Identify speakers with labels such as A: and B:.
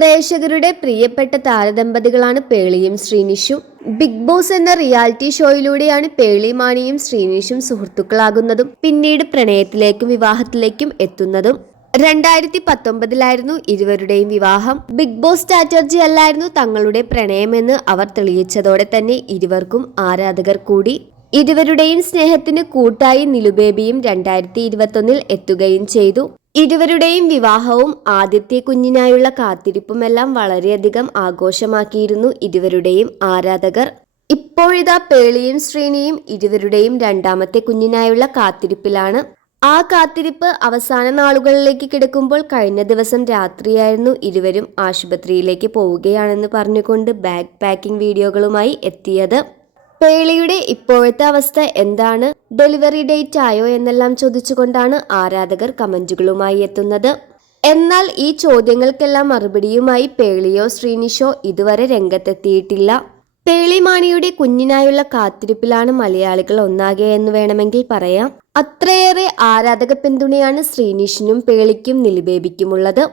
A: പ്രേക്ഷകരുടെ പ്രിയപ്പെട്ട താരദമ്പതികളാണ് പേളിയും ശ്രീനിഷും. ബിഗ് ബോസ് എന്ന റിയാലിറ്റി ഷോയിലൂടെയാണ് പേളി മാണിയും ശ്രീനിഷും സുഹൃത്തുക്കളാകുന്നതും പിന്നീട് പ്രണയത്തിലേക്കും വിവാഹത്തിലേക്കും എത്തുന്നതും. രണ്ടായിരത്തി പത്തൊമ്പതിലായിരുന്നു ഇരുവരുടെയും വിവാഹം. ബിഗ് ബോസ് സ്ട്രാറ്റജി അല്ലായിരുന്നു തങ്ങളുടെ പ്രണയമെന്ന് അവർ തെളിയിച്ചതോടെ തന്നെ ഇരുവർക്കും ആരാധകർ കൂടി. ഇരുവരുടെയും സ്നേഹത്തിന് കൂട്ടായി നിലുബേബിയും രണ്ടായിരത്തി ഇരുപത്തൊന്നിൽ എത്തുകയും ചെയ്തു. ഇരുവരുടെയും വിവാഹവും ആദ്യത്തെ കുഞ്ഞിനായുള്ള കാത്തിരിപ്പുമെല്ലാം വളരെയധികം ആഘോഷമാക്കിയിരുന്നു ഇരുവരുടെയും ആരാധകർ. ഇപ്പോഴിതാ പേളിയും ശ്രീനിയും ഇരുവരുടെയും രണ്ടാമത്തെ കുഞ്ഞിനായുള്ള കാത്തിരിപ്പിലാണ്. ആ കാത്തിരിപ്പ് അവസാന നാളുകളിലേക്ക് കിടക്കുമ്പോൾ കഴിഞ്ഞ ദിവസം രാത്രിയായിരുന്നു ഇരുവരും ആശുപത്രിയിലേക്ക് പോവുകയാണെന്ന് പറഞ്ഞുകൊണ്ട് ബാഗ് പാക്കിംഗ് വീഡിയോകളുമായി എത്തിയത്. പേളിയുടെ ഇപ്പോഴത്തെ അവസ്ഥ എന്താണ്? ഡെലിവറി ഡേറ്റ് ആയോ എന്നെല്ലാം ചോദിച്ചുകൊണ്ടാണ് ആരാധകർ കമന്റുകളുമായി എത്തുന്നത്. എന്നാൽ ഈ ചോദ്യങ്ങൾക്കെല്ലാം മറുപടിയുമായി പേളിയോ ശ്രീനിഷോ ഇതുവരെ രംഗത്തെത്തിയിട്ടില്ല. പേളി മാണിയുടെ കുഞ്ഞിനായുള്ള കാത്തിരിപ്പിലാണ് മലയാളികൾ ഒന്നാകെ എന്ന് വേണമെങ്കിൽ പറയാം. അത്രയേറെ ആരാധക പിന്തുണയാണ് ശ്രീനിഷിനും പേളിക്കും നിലിബേബിക്കുമുള്ളത്.